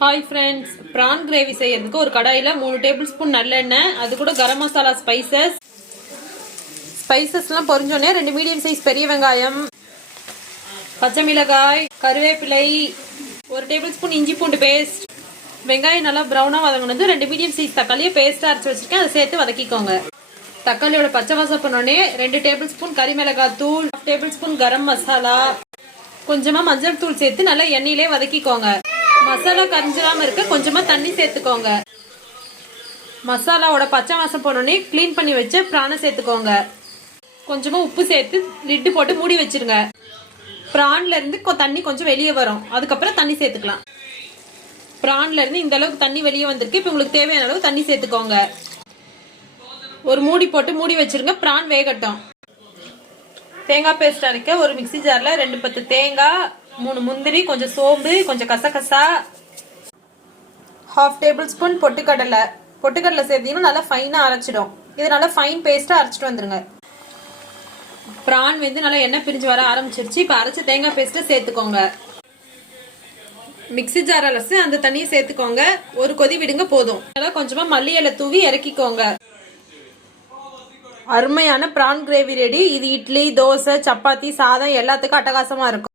Hi friends, prawn gravy செய்யறதுக்கு ஒரு கடாயில் 3 டேபிள் ஸ்பூன் நல்லெண்ணெய், அது கூட கரம் மசாலா ஸ்பைசஸ்லாம் பொரிஞ்சோடனே 2 மீடியம் சைஸ் பெரிய வெங்காயம், பச்சை மிளகாய், கருவேப்பிலை, 1 டேபிள் ஸ்பூன் இஞ்சி பூண்டு பேஸ்ட். வெங்காயம் நல்லா ப்ரௌனாக வதங்கினது 2 மீடியம் சைஸ் தக்காளியை பேஸ்ட்டாக அரைச்சி வச்சிருக்கேன், அதை சேர்த்து வதக்கிக்கோங்க. தக்காளியோட பச்சை வாசம் பண்ணோடனே 2 டேபிள் ஸ்பூன் கறி மிளகாய் தூள், 1 டேபிள் ஸ்பூன் கரம் மசாலா, கொஞ்சமாக மஞ்சள் தூள் சேர்த்து நல்லா எண்ணெயிலே வதக்கிக்கோங்க. மசாலா கரிஞ்சிடாம இருக்க கொஞ்சமா தண்ணி சேர்த்துக்கோங்க. மசாலாவோட பச்சை வாசம் போனோடனே கிளீன் பண்ணி வச்ச பிரானை சேர்த்துக்கோங்க. கொஞ்சமா உப்பு சேர்த்து லிட்டு போட்டு மூடி வச்சிருங்க. பிரான்ல இருந்து தண்ணி கொஞ்சம் வெளியே வரும், அதுக்கப்புறம் தண்ணி சேர்த்துக்கலாம். பிரான்ல இருந்து இந்த அளவுக்கு தண்ணி வெளியே வந்திருக்கு. இப்போ உங்களுக்கு தேவையான அளவு தண்ணி சேர்த்துக்கோங்க. ஒரு மூடி போட்டு மூடி வச்சிருங்க, பிரான் வேகட்டும். தேங்காய் பேஸ்ட் அரைக்க ஒரு மிக்சி ஜார்ல 2 பத்து தேங்காய், 3 முந்திரி, கொஞ்சம் சோம்பு, கொஞ்சம் கசகசா, 1/2 டேபிள் ஸ்பூன் பொட்டுக்கடலை சேர்த்தீங்கன்னா நல்லா ஃபைனா அரைச்சிடும். இது நல்லா ஃபைன் பேஸ்டா அரைச்சிட்டு வந்துருங்க. பிரான் வந்து நல்லா எண்ணெய் பிரிஞ்சு வர ஆரம்பிச்சிருச்சு. இப்போ அரைச்ச தேங்காய் பேஸ்ட்டை சேர்த்துக்கோங்க. மிக்சி ஜார் அலசி அந்த தண்ணியை சேர்த்துக்கோங்க. ஒரு கொதி விடுங்க போதும். நல்லா கொஞ்சமா மல்லி இலை தூவி இறக்கிக்கோங்க. அருமையான பிரான் கிரேவி ரெடி. இது இட்லி, தோசை, சப்பாத்தி, சாதம் எல்லாத்துக்கும் அட்டகாசமா இருக்கும்.